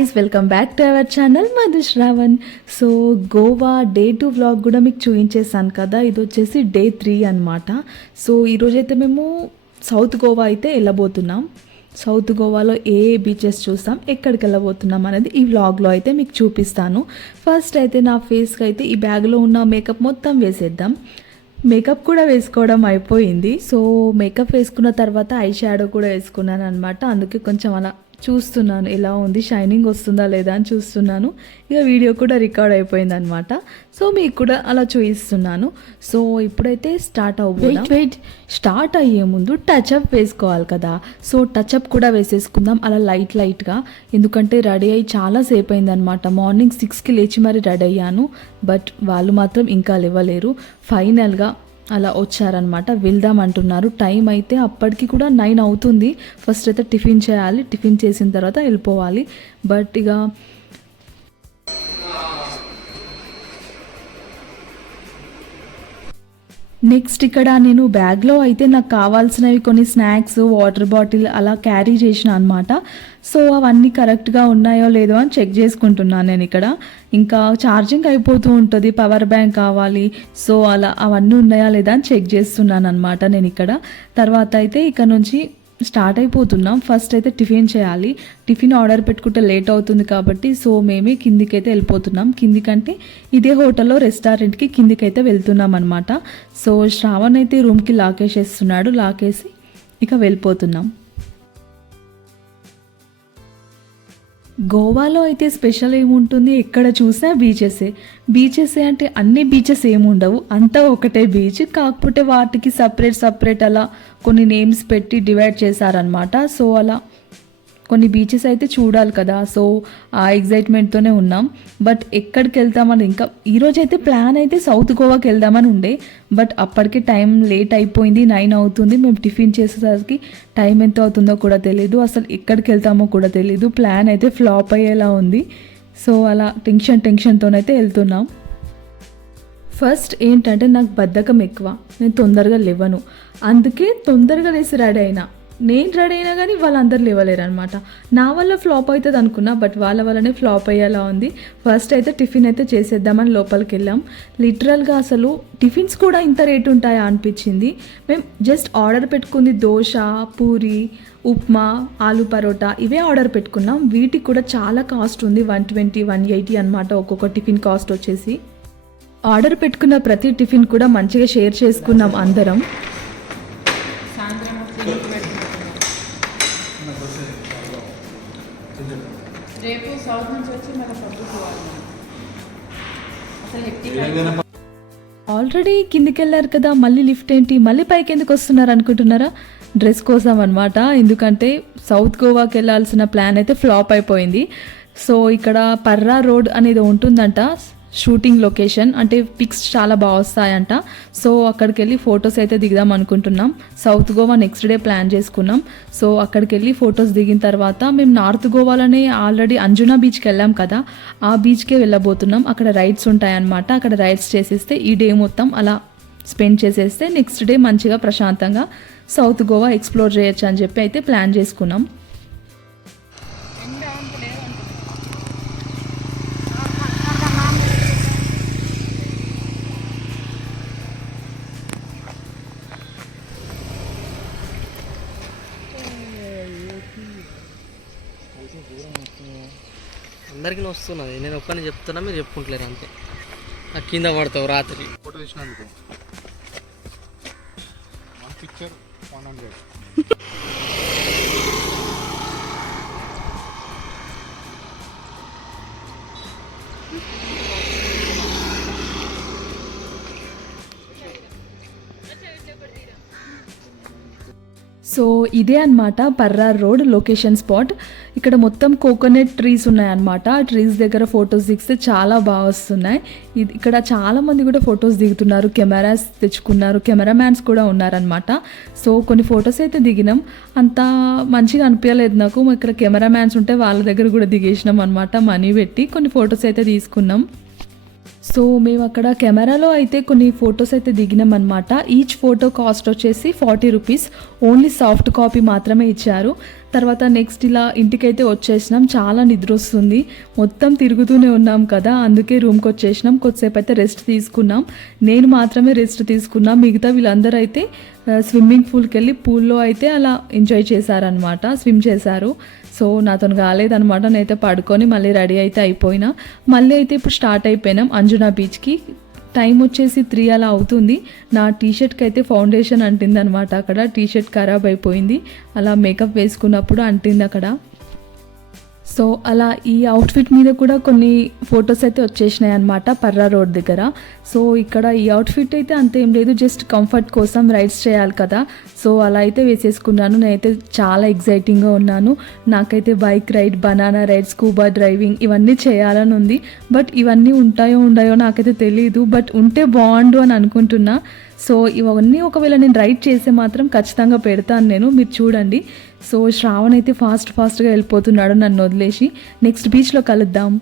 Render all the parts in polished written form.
Guys, welcome back to our channel Madhushravan. So Goa day 2 vlog కూడా మీకు చూపించేసాను కదా. ఇది వచ్చేసి డే 3 అనమాట. సో ఈరోజైతే మేము సౌత్ గోవా అయితే వెళ్ళబోతున్నాం. సౌత్ గోవాలో ఏ బీచెస్ చూస్తాం, ఎక్కడికి వెళ్ళబోతున్నాం అనేది ఈ వ్లాగ్లో అయితే మీకు చూపిస్తాను. ఫస్ట్ అయితే నా ఫేస్కి అయితే ఈ బ్యాగ్లో ఉన్న మేకప్ మొత్తం వేసేద్దాం. మేకప్ కూడా వేసుకోవడం అయిపోయింది. సో మేకప్ వేసుకున్న తర్వాత ఐ షాడో కూడా వేసుకున్నాను అనమాట. అందుకే కొంచెం అలా చూస్తున్నాను ఎలా ఉంది, షైనింగ్ వస్తుందా లేదా అని చూస్తున్నాను. ఇక వీడియో కూడా రికార్డ్ అయిపోయింది అనమాట. సో మీకు కూడా అలా చూపిస్తున్నాను. సో ఇప్పుడైతే స్టార్ట్ వెయిట్ స్టార్ట్ అయ్యే ముందు టచ్అప్ వేసుకోవాలి కదా. సో టచ్అప్ కూడా వేసేసుకుందాం అలా లైట్గా. ఎందుకంటే రెడీ అయ్యి చాలా సేపు అయింది అనమాట. మార్నింగ్ 6కి లేచి మరి రెడీ అయ్యాను. బట్ వాళ్ళు మాత్రం ఇంకా లేవలేరు. ఫైనల్గా అలా వచ్చారనమాట. వెళ్దాం అంటున్నారు. టైం అయితే అప్పటికి కూడా 9 అవుతుంది. ఫస్ట్ అయితే టిఫిన్ చేయాలి. టిఫిన్ చేసిన తర్వాత వెళ్ళిపోవాలి. బట్ ఇక నెక్స్ట్ ఇక్కడ నేను బ్యాగ్లో అయితే నాకు కావాల్సినవి కొన్ని స్నాక్స్, వాటర్ బాటిల్ అలా క్యారీ చేసిన అనమాట. సో అవన్నీ కరెక్ట్గా ఉన్నాయో లేదో అని చెక్ చేసుకుంటున్నాను నేను ఇక్కడ. ఇంకా ఛార్జింగ్ అయిపోతూ ఉంటుంది, పవర్ బ్యాంక్ కావాలి. సో అలా అవన్నీ ఉన్నాయా లేదా అని చెక్ చేస్తున్నాను అనమాట నేను ఇక్కడ. తర్వాత అయితే ఇక్కడ నుంచి స్టార్ట్ అయిపోతున్నాం. ఫస్ట్ అయితే టిఫిన్ చేయాలి. టిఫిన్ ఆర్డర్ పెట్టుకుంటే లేట్ అవుతుంది కాబట్టి సో మేమే కిందికైతే వెళ్ళిపోతున్నాం. కిందికంటే ఇదే హోటల్లో రెస్టారెంట్కి కిందికైతే వెళ్తున్నాం అనమాట. సో శ్రావణ్ అయితే రూమ్కి లాకేసేస్తున్నాడు. లాకేసి ఇక వెళ్ళిపోతున్నాం. గోవాలో అయితే స్పెషల్ ఏముంటుంది, ఎక్కడ చూసినా బీచెసే అంటే అన్ని బీచెస్ ఏముండవు, అంతా ఒకటే బీచ్. కాకపోతే వాటికి సపరేట్ అలా కొన్ని నేమ్స్ పెట్టి డివైడ్ చేశారనమాట. సో అలా కొన్ని బీచెస్ అయితే చూడాలి కదా. సో ఆ ఎగ్జైట్మెంట్తోనే ఉన్నాం. బట్ ఎక్కడికి వెళ్తామని ఇంకా ఈరోజైతే ప్లాన్ అయితే సౌత్ గోవాకి వెళ్దామని ఉండే. బట్ అప్పటికే టైం లేట్ అయిపోయింది, 9 అవుతుంది. మేము టిఫిన్ చేసేసరికి టైం ఎంత అవుతుందో కూడా తెలియదు. అసలు ఎక్కడికి వెళ్తామో కూడా తెలియదు. ప్లాన్ అయితే ఫ్లాప్ అయ్యేలా ఉంది. సో అలా టెన్షన్తోనైతే వెళ్తున్నాం. ఫస్ట్ ఏంటంటే నాకు బద్ధకం ఎక్కువ, నేను తొందరగా లేవను. అందుకే తొందరగా లేసి రెడీ అయినా. నేను రెడీ అయినా కానీ వాళ్ళందరూ లేవలేరు అనమాట. నా వల్ల ఫ్లాప్ అవుతుంది అనుకున్నా, బట్ వాళ్ళ వల్లనే ఫ్లాప్ అయ్యేలా ఉంది. ఫస్ట్ అయితే టిఫిన్ అయితే చేసేద్దామని లోపలికి వెళ్ళాం. లిటరల్గా అసలు టిఫిన్స్ కూడా ఇంత రేటు ఉంటాయా అనిపించింది. మేము జస్ట్ ఆర్డర్ పెట్టుకుంది దోశ, పూరి, ఉప్మా, ఆలు పరోటా ఇవే ఆర్డర్ పెట్టుకున్నాం. వీటికి కూడా చాలా కాస్ట్ ఉంది. 120, 180 అనమాట ఒక్కొక్క టిఫిన్ కాస్ట్ వచ్చేసి. ఆర్డర్ పెట్టుకున్న ప్రతి టిఫిన్ కూడా మంచిగా షేర్ చేసుకున్నాం అందరం. రేపు సౌత్ నుంచి వచ్చి మన ఆల్రెడీ కిందికి వెళ్ళారు కదా, మళ్ళీ లిఫ్ట్ ఏంటి, మళ్ళీ పైకి ఎందుకు వస్తున్నారు అనుకుంటున్నారా? డ్రెస్ కోసం అనమాట. ఎందుకంటే సౌత్ గోవాకి వెళ్ళాల్సిన ప్లాన్ అయితే ఫ్లాప్ అయిపోయింది. సో ఇక్కడ పర్రా రోడ్ అనేది ఉంటుందంట షూటింగ్ లొకేషన్, అంటే పిక్స్ చాలా బాగా వస్తాయంట. సో అక్కడికి వెళ్ళి ఫొటోస్ అయితే దిగుదాం అనుకుంటున్నాం. South Goa next day plan చేసుకున్నాం. సో అక్కడికి వెళ్ళి ఫొటోస్ దిగిన తర్వాత మేము నార్త్ గోవాలోనే ఆల్రెడీ అంజునా బీచ్కి వెళ్ళాం కదా, ఆ బీచ్కే వెళ్ళబోతున్నాం. అక్కడ రైడ్స్ ఉంటాయన్నమాట. అక్కడ రైడ్స్ చేసేస్తే ఈ డే మొత్తం అలా స్పెండ్ చేసేస్తే నెక్స్ట్ డే మంచిగా ప్రశాంతంగా సౌత్ గోవా ఎక్స్ప్లోర్ చేయొచ్చు అని చెప్పి అయితే ప్లాన్ చేసుకున్నాం. అందరికీ వస్తున్నది, నేను ఒక్కనే చెప్తున్నా, మీరు చెప్పుకుంటలేరు అంతే. నాకు కింద పడతావు రాత్రి. Photo తీసినందుకు 1 picture 100. సో ఇదే అనమాట పర్రా రోడ్ లొకేషన్ స్పాట్. ఇక్కడ మొత్తం కోకోనట్ ట్రీస్ ఉన్నాయన్నమాట. ఆ ట్రీస్ దగ్గర ఫొటోస్ దిగితే చాలా బాగా వస్తున్నాయి. ఇక్కడ చాలామంది కూడా ఫొటోస్ దిగుతున్నారు, కెమెరాస్ తెచ్చుకున్నారు, కెమెరామ్యాన్స్ కూడా ఉన్నారనమాట. సో కొన్ని ఫొటోస్ అయితే దిగినాం. అంత మంచిగా అనిపించలేదు నాకు. ఇక్కడ కెమెరామ్యాన్స్ ఉంటే వాళ్ళ దగ్గర కూడా దిగేసినాం అనమాట. మనీ పెట్టి కొన్ని ఫొటోస్ అయితే తీసుకున్నాం. సో మేము అక్కడ కెమెరాలో అయితే కొన్ని ఫొటోస్ అయితే దిగినాం అనమాట. ఈచ్ ఫోటో కాస్ట్ వచ్చేసి 40 రూపీస్. ఓన్లీ సాఫ్ట్ కాపీ మాత్రమే ఇచ్చారు. తర్వాత నెక్స్ట్ ఇలా ఇంటికైతే వచ్చేసినాం. చాలా నిద్ర వస్తుంది, మొత్తం తిరుగుతూనే ఉన్నాం కదా, అందుకే రూమ్కి వచ్చేసినాం. కొద్దిసేపు అయితే రెస్ట్ తీసుకున్నాం. నేను మాత్రమే రెస్ట్ తీసుకున్నాం, మిగతా వీళ్ళందరూ అయితే స్విమ్మింగ్ పూల్కి వెళ్ళి పూల్లో అయితే అలా ఎంజాయ్ చేశారనమాట, స్విమ్ చేశారు. సో నాతో కాలేదనమాట, నేనైతే పడుకొని మళ్ళీ రెడీ అయితే అయిపోయినా. మళ్ళీ అయితే ఇప్పుడు స్టార్ట్ అయిపోయినాం అంజునా బీచ్కి. టైం వచ్చేసి 3 అలా అవుతుంది. నా టీషర్ట్కి అయితే ఫౌండేషన్ అంటింది అనమాట. అక్కడ టీషర్ట్ ఖరాబ్ అయిపోయింది, అలా మేకప్ వేసుకున్నప్పుడు అంటింది అక్కడ. సో అలా ఈ అవుట్ఫిట్ మీద కూడా కొన్ని ఫొటోస్ అయితే వచ్చేసినాయి అనమాట పర్రా రోడ్ దగ్గర. సో ఇక్కడ ఈ అవుట్ఫిట్ అయితే అంతేం లేదు, జస్ట్ కంఫర్ట్ కోసం రైడ్స్ చేయాలి కదా, సో అలా అయితే వేసేసుకున్నాను. నేనైతే చాలా ఎగ్జైటింగ్గా ఉన్నాను. నాకైతే bike ride, banana ride, scuba driving ఇవన్నీ చేయాలని ఉంది. బట్ ఇవన్నీ ఉంటాయో ఉండయో నాకైతే తెలియదు, బట్ ఉంటే బాగుండు అని అనుకుంటున్నా. సో ఇవన్నీ ఒకవేళ నేను రైడ్ చేస్తే మాత్రం ఖచ్చితంగా పెడతాను నేను, మీరు చూడండి. సో శ్రావణ్ అయితే ఫాస్ట్గా వెళ్ళిపోతున్నాడు నన్ను వదిలేసి. నెక్స్ట్ బీచ్లో కలుద్దాం.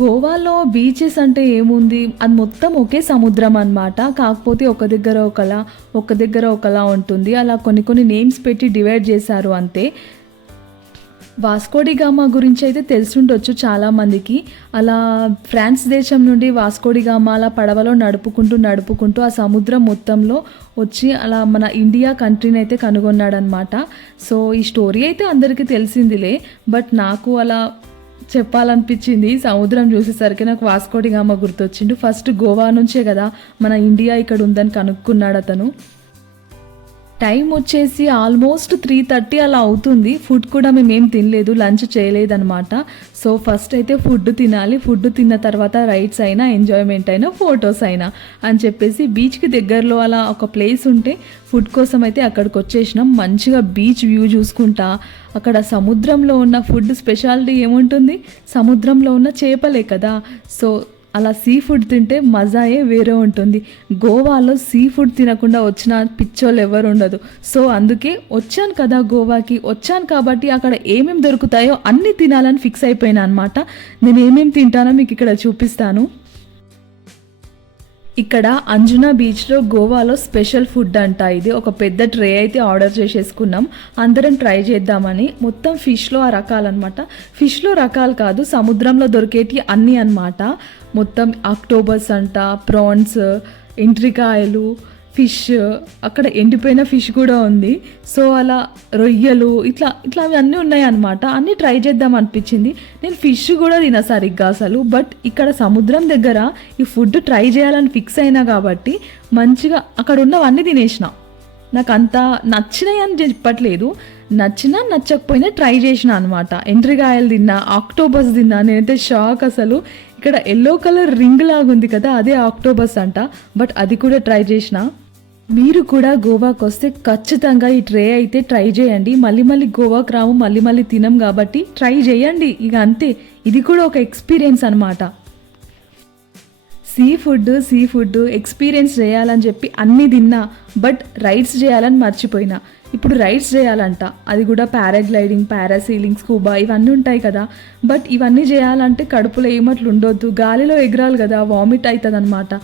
గోవాలో బీచెస్ అంటే ఏముంది, అది మొత్తం ఒకే సముద్రం అన్నమాట. కాకపోతే ఒక దగ్గర ఒకలా ఉంటుంది. అలా కొన్ని నేమ్స్ పెట్టి డివైడ్ చేశారు అంతే. వాస్కోడి గామా గురించి అయితే తెలిసుండొచ్చు చాలామందికి. అలా ఫ్రాన్స్ దేశం నుండి వాస్కోడి గామా అలా పడవలో నడుపుకుంటూ ఆ సముద్రం మొత్తంలో వచ్చి అలా మన ఇండియా కంట్రీని అయితే కనుగొన్నాడనమాట. సో ఈ స్టోరీ అయితే అందరికీ తెలిసిందిలే, బట్ నాకు అలా చెప్పాలనిపించింది. సముద్రం చూసేసరికి నాకు వాస్కోడి గామా గుర్తొచ్చిండు. ఫస్ట్ గోవా నుంచే కదా మన ఇండియా ఇక్కడ ఉందని కనుక్కున్నాడు అతను. టైం వచ్చేసి ఆల్మోస్ట్ 3:30 అలా అవుతుంది. ఫుడ్ కూడా మేమేం తినలేదు, లంచ్ చేయలేదన్నమాట. సో ఫస్ట్ అయితే ఫుడ్ తినాలి, ఫుడ్ తిన్న తర్వాత రైడ్స్ అయినా, ఎంజాయ్మెంట్ అయినా, ఫొటోస్ అయినా అని చెప్పేసి బీచ్కి దగ్గరలో అలా ఒక ప్లేస్ ఉంటే ఫుడ్ కోసం అయితే అక్కడికి వచ్చేసినాం. మంచిగా బీచ్ వ్యూ చూసుకుంటా అక్కడ సముద్రంలో ఉన్న ఫుడ్ స్పెషాలిటీ ఏముంటుంది, సముద్రంలో ఉన్న చేపలే కదా. సో అలా సీ ఫుడ్ తింటే మజాయే వేరే ఉంటుంది. గోవాలో సీ ఫుడ్ తినకుండా వచ్చిన పిచ్చోళ్ళు ఎవరు ఉండదు. సో అందుకే వచ్చాను కదా గోవాకి, వచ్చాను కాబట్టి అక్కడ ఏమేమి దొరుకుతాయో అన్నీ తినాలని ఫిక్స్ అయిపోయినా అనమాట. నేను ఏమేమి తింటానో మీకు ఇక్కడ చూపిస్తాను. ఇక్కడ అంజునా బీచ్లో గోవాలో స్పెషల్ ఫుడ్ అంట. ఇది ఒక పెద్ద ట్రే అయితే ఆర్డర్ చేసేసుకున్నాం, అందరం ట్రై చేద్దామని. మొత్తం ఫిష్లో ఆ రకాలన్నమాట. ఫిష్లో రకాలు కాదు, సముద్రంలో దొరికేటి అన్నీ అన్నమాట. మొత్తం ఆక్టోబస్ అంట, ప్రాన్స్, ఎండ్రికాయలు, ఫిష్, అక్కడ ఎండిపోయిన ఫిష్ కూడా ఉంది. సో అలా రొయ్యలు ఇట్లా అవి అన్నీ ఉన్నాయి అన్నమాట. అన్నీ ట్రై చేద్దాం అనిపించింది. నేను ఫిష్ కూడా తిన సరిగ్గా అసలు, బట్ ఇక్కడ సముద్రం దగ్గర ఈ ఫుడ్ ట్రై చేయాలని ఫిక్స్ అయినా కాబట్టి మంచిగా అక్కడ ఉన్నవన్నీ తినేసిన. నాకు అంత నచ్చినాయి అని చెప్పట్లేదు, నచ్చినా నచ్చకపోయినా ట్రై చేసిన అనమాట. ఎండ్రికాయలు తిన్నా, ఆక్టోబస్ తిన్నా. నేనైతే షాక్ అసలు. ఇక్కడ ఎల్లో కలర్ రింగ్ లాగా ఉంది కదా, అదే ఆక్టోబస్ అంట, బట్ అది కూడా ట్రై చేసిన. మీరు కూడా గోవాకు వస్తే ఖచ్చితంగా ఈ ట్రే అయితే ట్రై చేయండి. మళ్ళీ గోవాకు రాము, మళ్ళీ తినం కాబట్టి ట్రై చేయండి. ఇక అంతే, ఇది కూడా ఒక ఎక్స్పీరియన్స్ అనమాట. సీ ఫుడ్ ఎక్స్పీరియన్స్ చేయాలని చెప్పి అన్నీ తిన్నా, బట్ రైడ్స్ చేయాలని మర్చిపోయినా. ఇప్పుడు రైడ్స్ చేయాలంట, అది కూడా పారాగ్లైడింగ్, పారాసీలింగ్, స్కూబా ఇవన్నీ ఉంటాయి కదా. బట్ ఇవన్నీ చేయాలంటే కడుపులో ఏమట్లు ఉండొద్దు, గాలిలో ఎగరాలి కదా, వామిట్ అవుతుంది అనమాట.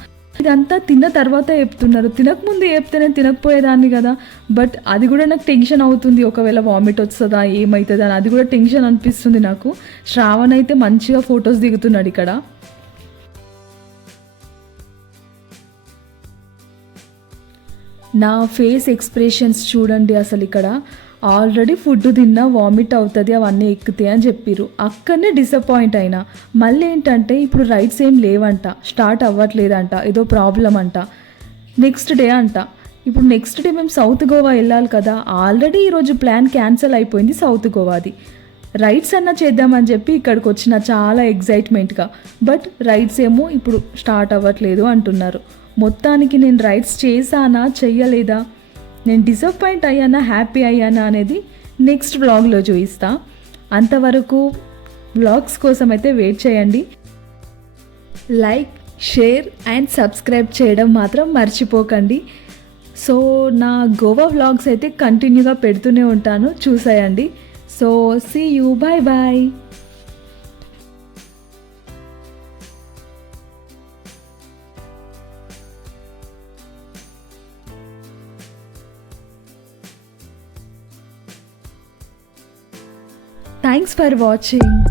ఇదంతా తిన్న తర్వాత చెప్తున్నారు, తినకముందు చెప్తే నేను తినకపోయేదాన్ని కదా. బట్ అది కూడా నాకు టెన్షన్ అవుతుంది, ఒకవేళ వామిట్ వస్తుందా ఏమవుతుందా అని అది కూడా టెన్షన్ అనిపిస్తుంది నాకు. శ్రావణ్ అయితే మంచిగా ఫొటోస్ దిగుతున్నాడు ఇక్కడ. నా ఫేస్ ఎక్స్ప్రెషన్స్ చూడండి అసలు. ఇక్కడ ఆల్రెడీ ఫుడ్ తిన్నా వామిట్ అవుతుంది అవన్నీ ఎక్కుతాయి అని చెప్పిర్రు, అక్కడనే డిసప్పాయింట్ అయినా. మళ్ళీ ఏంటంటే ఇప్పుడు రైడ్స్ ఏం లేవంట, స్టార్ట్ అవ్వట్లేదంట, ఏదో ప్రాబ్లం అంట. నెక్స్ట్ డే అంట. ఇప్పుడు నెక్స్ట్ డే మేము సౌత్ గోవా వెళ్ళాలి కదా, ఆల్రెడీ ఈరోజు ప్లాన్ క్యాన్సిల్ అయిపోయింది సౌత్ గోవాది. రైడ్స్ అన్నా చేద్దామని చెప్పి ఇక్కడికి వచ్చిన చాలా ఎగ్జైట్మెంట్గా. బట్ రైడ్స్ ఏమో ఇప్పుడు స్టార్ట్ అవ్వట్లేదు అంటున్నారు. మొత్తానికి నేను రైడ్స్ చేశానా చెయ్యలేదా, నేను డిసప్పాయింట్ అయ్యానా హ్యాపీ అయ్యానా అనేది నెక్స్ట్ వ్లాగ్లో చూపిస్తా. అంతవరకు వ్లాగ్స్ కోసం అయితే వెయిట్ చేయండి. లైక్, షేర్ అండ్ సబ్స్క్రైబ్ చేయడం మాత్రం మర్చిపోకండి. సో నా గోవా వ్లాగ్స్ అయితే కంటిన్యూగా పెడుతూనే ఉంటాను, చూసేయండి. So see you, bye bye. Thanks for watching.